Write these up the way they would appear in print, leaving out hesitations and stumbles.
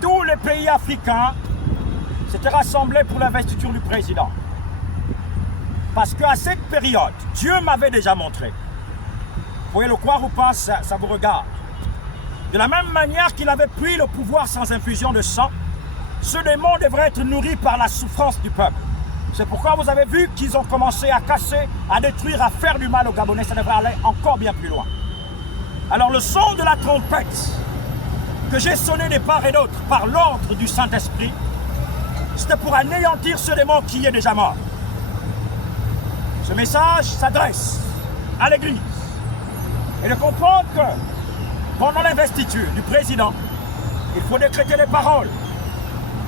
tous les pays africains s'étaient rassemblés pour l'investiture du président. Parce qu'à cette période, Dieu m'avait déjà montré. Vous pouvez le croire ou pas, ça vous regarde. De la même manière qu'il avait pris le pouvoir sans infusion de sang, ce démon devrait être nourri par la souffrance du peuple. C'est pourquoi vous avez vu qu'ils ont commencé à casser, à détruire, à faire du mal aux Gabonais. Ça devrait aller encore bien plus loin. Alors le son de la trompette que j'ai sonné de part et d'autre par l'ordre du Saint-Esprit, c'était pour anéantir ce démon qui est déjà mort. Ce message s'adresse à l'Église et de comprendre que pendant l'investiture du président, il faut décréter les paroles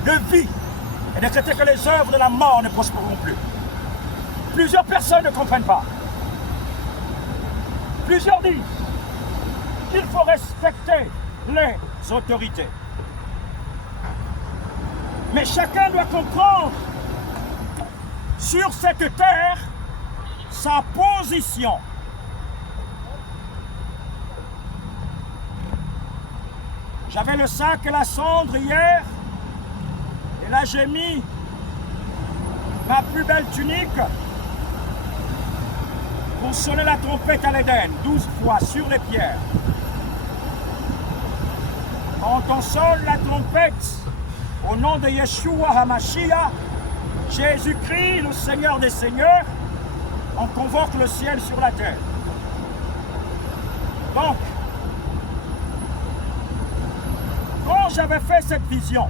de vie et décréter que les œuvres de la mort ne prospéreront plus. Plusieurs personnes ne comprennent pas. Plusieurs disent qu'il faut respecter les autorités. Mais chacun doit comprendre sur cette terre sa position. J'avais le sac et la cendre hier, et là j'ai mis ma plus belle tunique pour sonner la trompette à l'Éden, 12 fois sur les pierres. Quand on sonne la trompette au nom de Yeshua HaMashiach, Jésus-Christ, le Seigneur des Seigneurs, on convoque le ciel sur la terre. Donc, quand j'avais fait cette vision,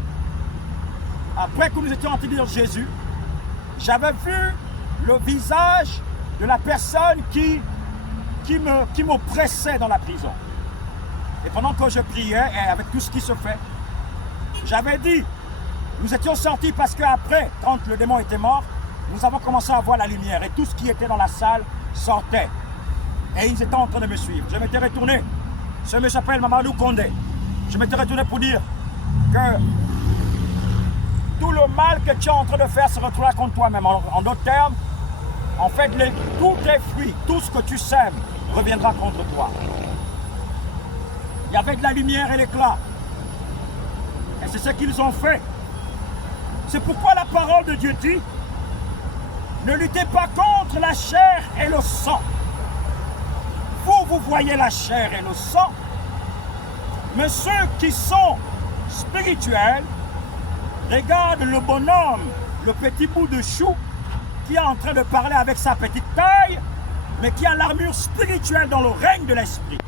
après que nous étions en train de dire Jésus, j'avais vu le visage de la personne qui m'oppressait dans la prison. Et pendant que je priais, et avec tout ce qui se fait, j'avais dit, nous étions sortis parce qu'après, quand le démon était mort, nous avons commencé à voir la lumière et tout ce qui était dans la salle sortait. Et ils étaient en train de me suivre. Je m'étais retourné. Ce monsieur s'appelle Mamadou Kondé. Je m'étais retourné pour dire que tout le mal que tu es en train de faire se retrouvera contre toi-même. En d'autres termes, en fait, tous tes fruits, tout ce que tu sèmes reviendra contre toi. Il y avait de la lumière et l'éclat. Et c'est ce qu'ils ont fait. C'est pourquoi la parole de Dieu dit, ne luttez pas contre la chair et le sang. Vous voyez la chair et le sang, mais ceux qui sont spirituels regardent le bonhomme, le petit bout de chou, qui est en train de parler avec sa petite taille, mais qui a l'armure spirituelle dans le règne de l'esprit.